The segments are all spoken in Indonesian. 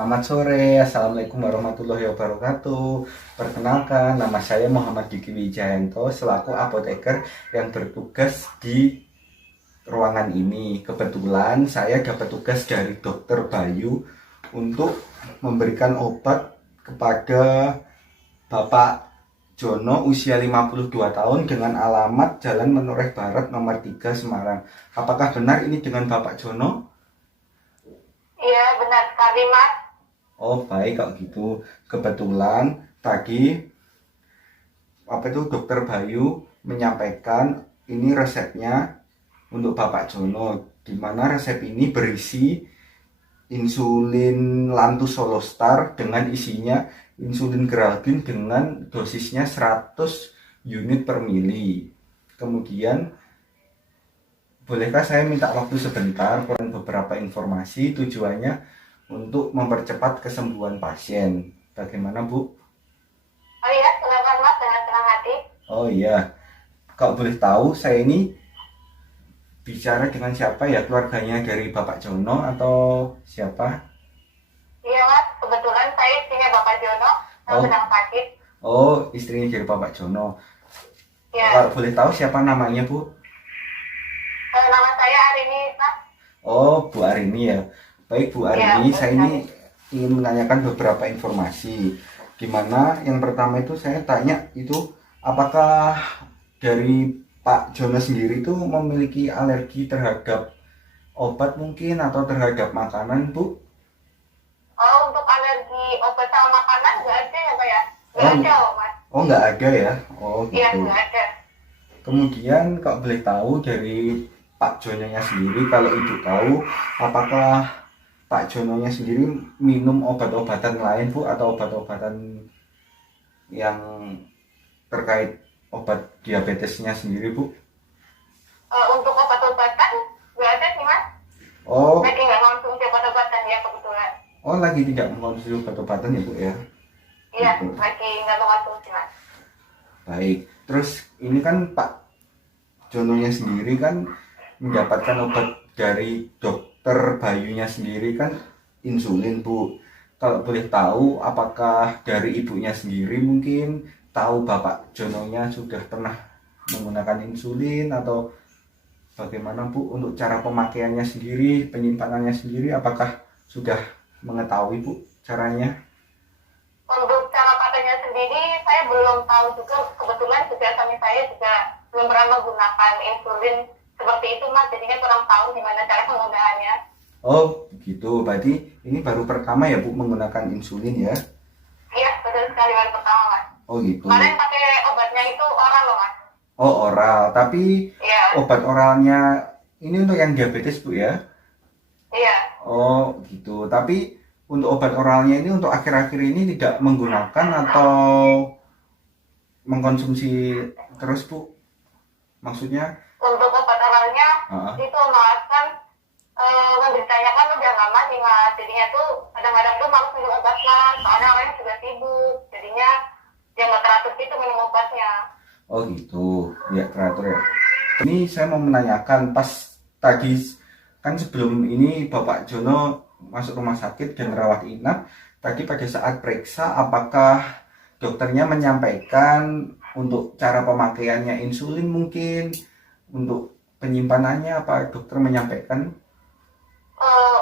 Selamat sore, Assalamualaikum warahmatullahi wabarakatuh. Perkenalkan, nama saya Muhammad Diki Wijayanto selaku apoteker yang bertugas di ruangan ini. Kebetulan saya dapat tugas dari Dokter Bayu untuk memberikan obat kepada Bapak Jono usia 52 tahun dengan alamat Jalan Menoreh Barat nomor 3 Semarang. Apakah benar ini dengan Bapak Jono? Iya, benar sekali, Mas. Oh baik kalau gitu. Kebetulan tadi Dokter Bayu menyampaikan ini resepnya untuk Bapak Jono, di mana resep ini berisi insulin Lantus Solostar dengan isinya insulin Geraldin dengan dosisnya 100 unit per mili. Kemudian bolehkah saya minta waktu sebentar kurang beberapa informasi tujuannya untuk mempercepat kesembuhan pasien. Bagaimana, Bu? Oh iya, silakan Mas dengan senang hati. Oh iya, kalau boleh tahu saya ini bicara dengan siapa ya? Keluarganya dari Bapak Jono atau siapa? Iya, Mas. Kebetulan saya istrinya Bapak Jono yang Oh, sedang sakit. oh istrinya dari Bapak Jono. Ya, Kalau boleh tahu siapa namanya, Bu? nama saya Arini, Mas. Oh, Bu Arini ya. Baik Bu Ya, Arini, betul saya sekali. ini ingin menanyakan beberapa informasi. Gimana yang pertama itu saya tanya itu apakah dari Pak Jono sendiri itu memiliki alergi terhadap obat mungkin atau terhadap makanan, Bu? Oh, untuk alergi obat sama makanan nggak ada ya, Pak ya? Nggak Oh, ada, oh, Mas. oh nggak ada ya. Oh Iya, gitu. nggak ada. Kemudian kalau boleh tahu dari Pak Jononya sendiri, kalau Ibu tahu, apakah Pak Jononya sendiri minum obat-obatan lain, Bu, atau obat-obatan yang terkait obat diabetesnya sendiri, Bu? Untuk obat-obatan nggak ada sih, Mas. Oh, Lagi nggak konsumsi obat-obatan ya kebetulan. oh lagi tidak mengkonsumsi obat-obatan ya, Bu ya? Iya, Gitu. lagi nggak mengkonsumsi, Mas. Baik. Terus ini kan Pak Jononya sendiri kan mendapatkan obat dari dokter Bayunya sendiri kan insulin, Bu. Kalau boleh tahu apakah dari ibunya sendiri mungkin tahu Bapak Jononya sudah pernah menggunakan insulin atau bagaimana, Bu, untuk cara pemakaiannya sendiri, penyimpanannya sendiri apakah sudah mengetahui, Bu, caranya? Untuk cara pakainya sendiri, saya belum tahu juga. Kebetulan juga suami saya juga belum pernah menggunakan insulin seperti itu, Mas. Jadinya kurang tahu gimana cara penggunaannya. Oh, begitu. Berarti ini baru pertama ya, Bu, menggunakan insulin ya? Iya, betul sekali baru pertama, Mas. Oh, gitu. Kemarin pakai obatnya itu oral loh, Mas. Oh, oral. Tapi Iya, obat oralnya ini untuk yang diabetes, Bu ya? iya. Oh, gitu. Tapi untuk obat oralnya ini untuk akhir-akhir ini tidak menggunakan atau mengkonsumsi terus, Bu? Maksudnya? Untuk obat oralnya Ah, itu Mas kan menderitanya kan udah lama nih, Mas. Jadinya tuh kadang-kadang tuh malas minum obat, Mas. Soalnya orangnya juga sibuk. Jadinya dia nggak teratur gitu minum obatnya. oh gitu. Ya, teratur ya. Ini saya mau menanyakan pas tadi kan sebelum ini Bapak Jono masuk rumah sakit dan rawat inap, tadi pada saat periksa apakah dokternya menyampaikan untuk cara pemakaiannya insulin mungkin untuk penyimpanannya apa dokter menyampaikan?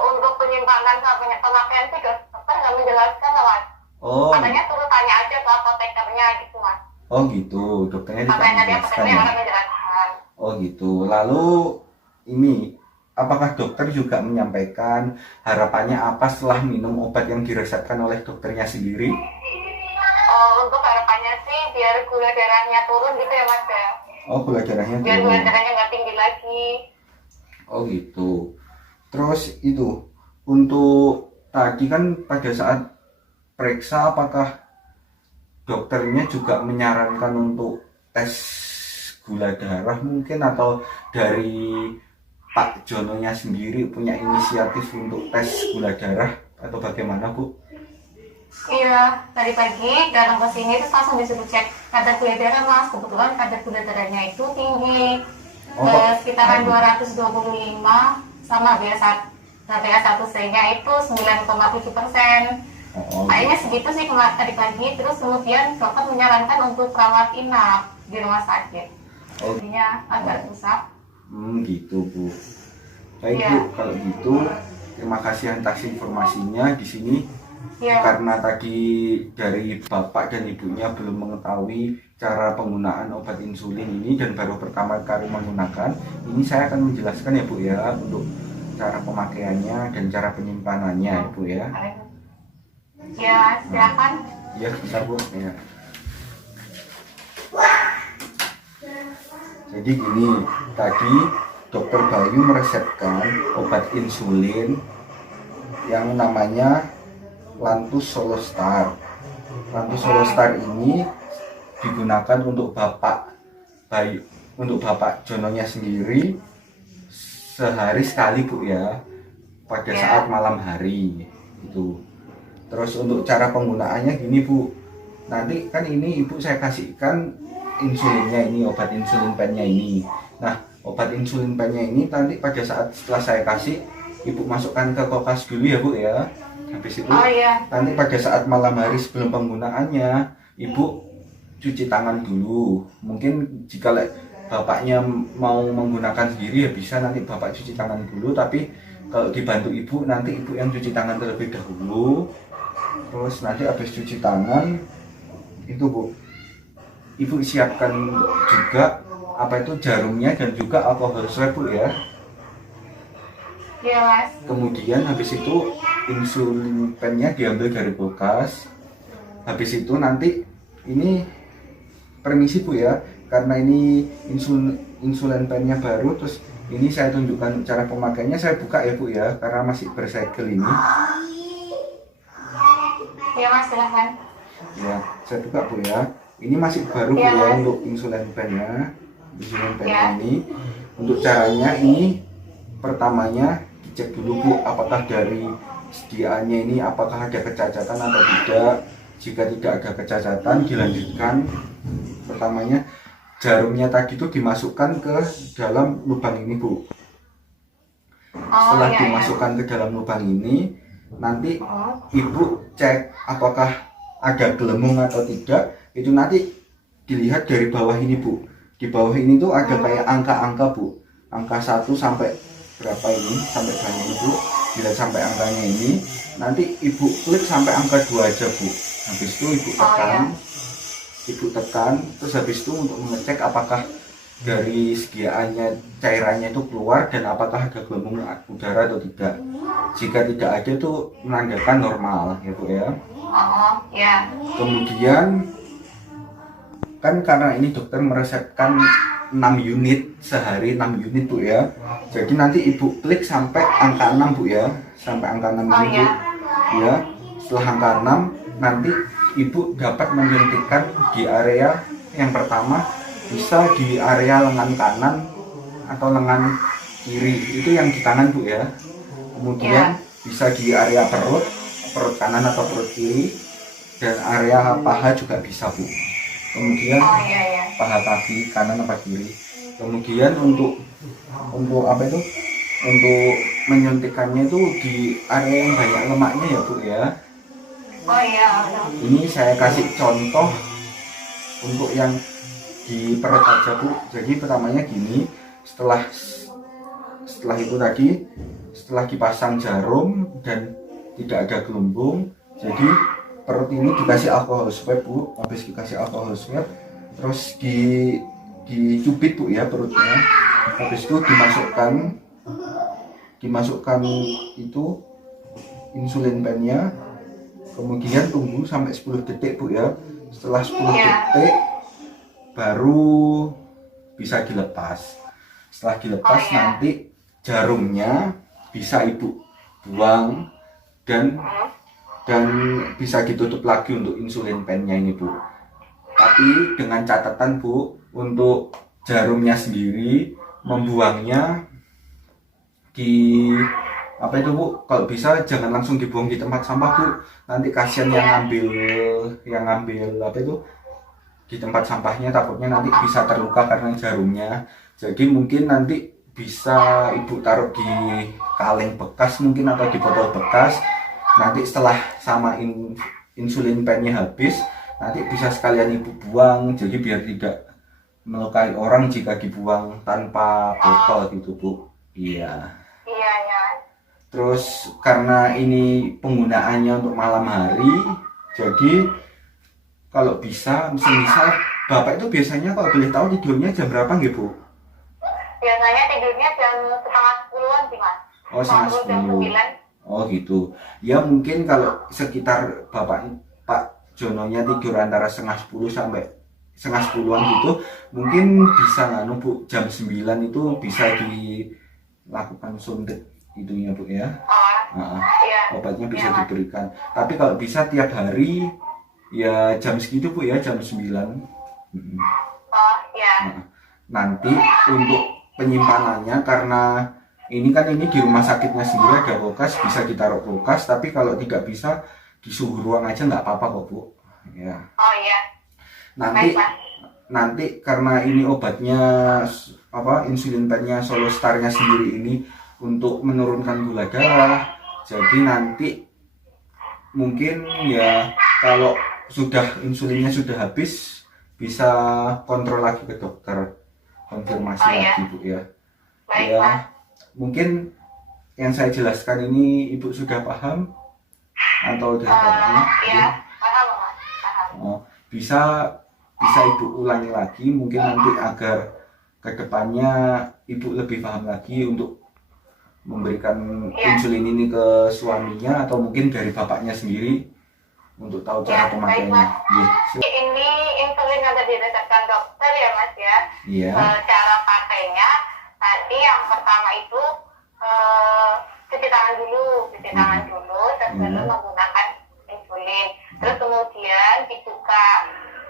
Untuk penyimpanan sama pemakaian sih dokter nggak menjelaskan lah, Mas. Oh, Katanya suruh tanya aja ke apotekernya gitu, Mas. oh gitu. Dokternya tidak Katanya dia menjelaskan apotekernya ya. yang akan menjelaskan. Oh gitu. Lalu ini apakah dokter juga menyampaikan harapannya apa setelah minum obat yang diresepkan oleh dokternya sendiri? Untuk harapannya sih biar gula darahnya turun gitu ya, Mas ya. Oh, gula darahnya Biar gula turun. darahnya nggak tinggi lagi. Oh gitu. Terus itu untuk tadi kan pada saat periksa apakah dokternya juga menyarankan untuk tes gula darah mungkin atau dari Pak Jononya sendiri punya inisiatif untuk tes gula darah atau bagaimana, Bu? Iya, tadi pagi datang ke sini terus langsung disuruh cek kadar gula darah, Mas. Kebetulan kadar gula darahnya itu tinggi, Oh, kok sekitaran 225 sama biasa Nah, PA1C-nya itu 9,7%. Oh, Kayaknya segitu sih tadi pagi. Terus kemudian dokter menyarankan untuk rawat inap di rumah sakit. oh, Jadinya agak susah. gitu Bu. Baik Iya. Bu, kalau gitu terima kasih atas informasinya di sini. Iya. Karena tadi dari bapak dan ibunya belum mengetahui cara penggunaan obat insulin ini dan baru pertama kali menggunakan, ini saya akan menjelaskan ya Bu ya untuk cara pemakaiannya dan cara penyimpanannya ya Bu ya. Ya, silakan. Iya, bentar Bu ya. Jadi gini, tadi Dokter Bayu meresepkan obat insulin yang namanya Lantus Solostar. Lantus Solostar ini digunakan untuk Bapak Bayu, untuk Bapak Jononya sendiri sehari sekali Bu ya, pada saat malam hari itu. Terus untuk cara penggunaannya gini Bu, nanti kan ini Ibu saya kasihkan insulinnya ini, obat insulin pennya ini. Nah, obat insulin pennya ini nanti pada saat setelah saya kasih, Ibu masukkan ke kulkas dulu ya Bu ya. Habis itu nanti pada saat malam hari sebelum penggunaannya, Ibu cuci tangan dulu. Mungkin jika bapaknya mau menggunakan sendiri ya bisa nanti bapak cuci tangan dulu, tapi kalau dibantu ibu nanti ibu yang cuci tangan terlebih dahulu. Terus nanti habis cuci tangan itu Bu, ibu siapkan juga apa itu jarumnya dan juga alkohol swab Bu ya. Iya Mas. Kemudian habis itu insulin pennya diambil dari kulkas. Habis itu nanti ini permisi Bu ya, karena ini insulin pennya baru, terus ini saya tunjukkan cara pemakaiannya. Saya buka ya Bu ya, karena masih bersegel ini. Iya Mas, silahkan. Ya, saya buka Bu ya. Ini masih baru Bu ya untuk insulin pennya. Insulin pennya ini. Untuk caranya ini pertamanya dicek dulu Bu, apakah dari sediaannya ini apakah ada kecacatan atau tidak. Jika tidak ada kecacatan dilanjutkan. Pertamanya jarumnya tadi itu dimasukkan ke dalam lubang ini Bu. Setelah dimasukkan ke dalam lubang ini, nanti ibu cek apakah ada gelembung atau tidak. Itu nanti dilihat dari bawah ini Bu. Di bawah ini tuh ada kayak angka-angka Bu. Angka 1 sampai berapa ini, sampai banyak ibu. Bila sampai angkanya ini, nanti ibu klik sampai angka 2 aja Bu. Habis itu ibu tekan, terus habis itu untuk mengecek apakah dari segiaannya cairannya itu keluar dan apakah ada gelembung udara atau tidak. Jika tidak ada itu menandakan normal ya Bu ya. Kemudian kan karena ini dokter meresepkan 6 unit sehari, 6 unit Bu ya. Jadi nanti ibu klik sampai angka 6 Bu ya, sampai angka 6 ini Bu ya. Setelah angka 6 nanti ibu dapat menyuntikkan di area yang pertama, bisa di area lengan kanan atau lengan kiri, itu yang di kanan Bu ya. Kemudian bisa di area perut kanan atau perut kiri, dan area paha juga bisa Bu. Kemudian paha kaki kanan atau kiri. Kemudian untuk apa itu, untuk menyuntikannya itu di area yang banyak lemaknya ya Bu ya. Ini saya kasih contoh untuk yang di perut aja Bu. Jadi pertamanya gini, setelah itu tadi, setelah dipasang jarum dan tidak ada gelembung, jadi perut ini dikasih alkohol swab Bu. Habis dikasih alkohol swab, terus dicubit Bu ya perutnya. Habis itu dimasukkan itu insulin pennya. Kemudian tunggu sampai 10 detik Bu ya. Setelah 10 detik baru bisa dilepas. Setelah dilepas nanti jarumnya bisa ibu buang dan bisa ditutup lagi untuk insulin pennya ini Bu. Tapi dengan catatan Bu, untuk jarumnya sendiri membuangnya di apa itu Bu, kalau bisa jangan langsung dibuang di tempat sampah Bu. Nanti kasihan yang ngambil apa itu di tempat sampahnya, takutnya nanti bisa terluka karena jarumnya. Jadi mungkin nanti bisa ibu taruh di kaleng bekas mungkin atau di botol bekas. Nanti setelah sama insulin pennya habis, nanti bisa sekalian ibu buang, jadi biar tidak melukai orang jika dibuang tanpa botol gitu Bu. Iya. Iya ya. Terus karena ini penggunaannya untuk malam hari, jadi kalau bisa, misal Bapak itu biasanya kalau boleh tahu tidurnya jam berapa nggih Bu? Biasanya tidurnya jam setengah 10-an sih Mas. Oh, setengah Jam 10. 9. Oh gitu. Ya mungkin kalau sekitar Bapak Pak Jononya tidur antara setengah 10 sampai setengah 10-an gitu, mungkin bisa nganu Bu, jam 9 itu bisa dilakukan suntik itunya Bu ya. Oh, iya. Obatnya bisa Iya, Mas. diberikan. Tapi kalau bisa tiap hari ya jam segitu Bu ya, jam 9. Oh, iya. Nanti untuk penyimpanannya, karena ini kan ini di rumah sakitnya sendiri ada kulkas, bisa ditaruh kulkas, tapi kalau tidak bisa di suhu ruang aja nggak apa-apa kok Bu ya. Oh iya. Nanti Baik, Mas. nanti karena ini obatnya insulin pennya Solostarnya sendiri ini untuk menurunkan gula darah, jadi nanti mungkin ya kalau sudah insulinnya sudah habis bisa kontrol lagi ke dokter, konfirmasi Oh, iya. lagi Bu ya. Baik, Ya, Mas. mungkin yang saya jelaskan ini Ibu sudah paham atau udah bapaknya? Iya, paham, Mas. Paham. Oh, bisa Ibu ulangi lagi mungkin nanti agar kedepannya Ibu lebih paham lagi untuk memberikan Iya. insulin ini ke suaminya atau mungkin dari bapaknya sendiri untuk tahu cara Ya, pemakaiannya. baik, Iya, Ini insulin yang tadi diresepkan dokter ya, Mas ya. iya, Cara pakainya tadi yang pertama itu cuci tangan dulu sebelum menggunakan insulin. Terus kemudian dibuka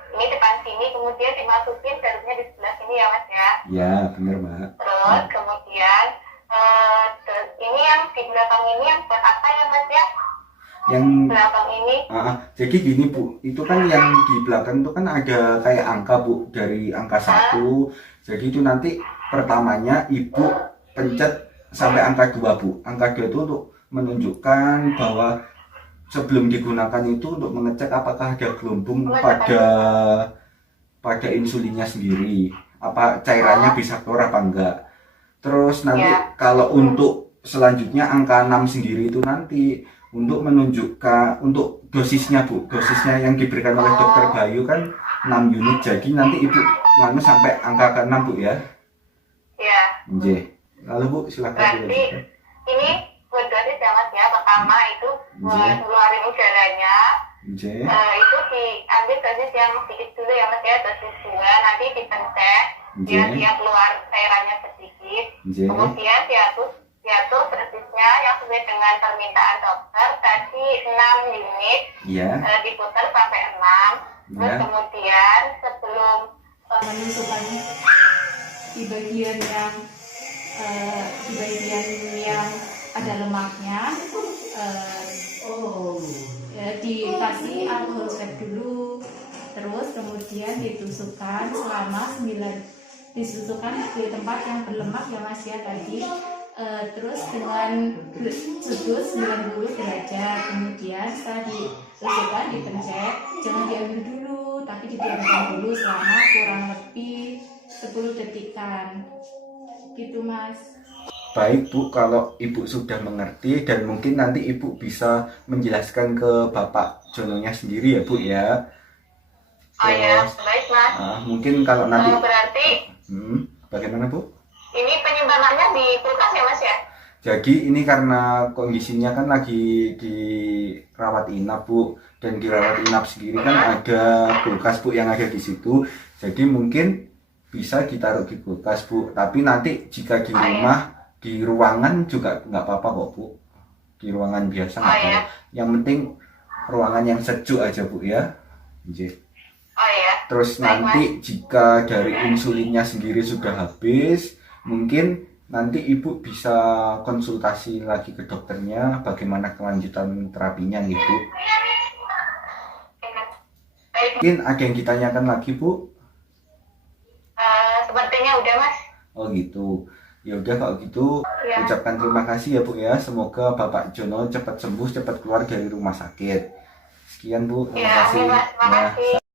ini depan sini, kemudian dimasukin jarumnya di sebelah sini ya Mas ya. iya, benar Mbak. Terus kemudian ini yang di belakang ini yang buat apa ya Mas ya? Yang Belakang ini. jadi gini Bu, itu kan yang di belakang itu kan ada kayak angka Bu, dari angka 1. Jadi itu nanti pertamanya Ibu pencet sampai angka 2 Bu. Angka 2 itu untuk menunjukkan bahwa sebelum digunakan itu untuk mengecek apakah ada gelembung pada insulinnya sendiri, apa cairannya bisa keluar apa enggak. Terus nanti kalau untuk selanjutnya angka 6 sendiri itu nanti untuk menunjukkan untuk dosisnya Bu, dosisnya yang diberikan oleh dokter Bayu kan 6 unit, jadi nanti Ibu nganu sampai angka ke 6 Bu ya. Iya. Nggih. Lalu Bu silakan Berarti dilanjutkan. ini buat dosis ya Mas ya. Pertama itu buat ngeluarin udaranya. Nggih. Itu diambil dosis yang sedikit dulu ya Mas ya, dosis 2, nanti dipencet biar dia keluar cairannya sedikit. Nggih. Kemudian diatur dosisnya yang sesuai dengan permintaan dokter tadi 6 unit, Iya. diputar sampai 6. Terus kemudian sebelum menunjukkannya di bagian yang ada lemaknya, dikasih alkohol swab dulu, terus kemudian ditusukkan selama 9, ditusukkan di tempat yang berlemak ya Mas ya tadi. Terus dengan suhu 90 derajat, kemudian setelah ditusukkan dipencet, jangan diambil dulu tapi didiamkan dulu selama kurang lebih 10 detikan gitu Mas. Baik Bu, kalau Ibu sudah mengerti dan mungkin nanti Ibu bisa menjelaskan ke Bapak Jononya sendiri ya Bu ya. oh ya, baik Mas. Mungkin kalau nanti Berarti bagaimana Bu? ini penyimpanannya di kulkas ya Mas ya? Jadi ini karena kondisinya kan lagi dirawat inap Bu, dan dirawat inap sendiri kan ada kulkas Bu yang ada di situ. Jadi mungkin bisa ditaruh di kulkas Bu. Tapi nanti jika di rumah di ruangan juga nggak apa-apa kok Bu. Di ruangan biasa nggak apa-apa. Yang penting ruangan yang sejuk aja Bu ya. Oh ya. Terus nanti jika dari insulinnya sendiri sudah habis, mungkin nanti Ibu bisa konsultasi lagi ke dokternya bagaimana kelanjutan terapinya gitu. Mungkin ada yang ditanyakan lagi Bu? Sepertinya udah Mas. Oh gitu. Ya udah kalau gitu Ya. ucapkan terima kasih ya Bu ya. Semoga Bapak Jono cepat sembuh, cepat keluar dari rumah sakit. Sekian Bu, terima Ya, kasih. amin, Mas. Terima Ya. kasih.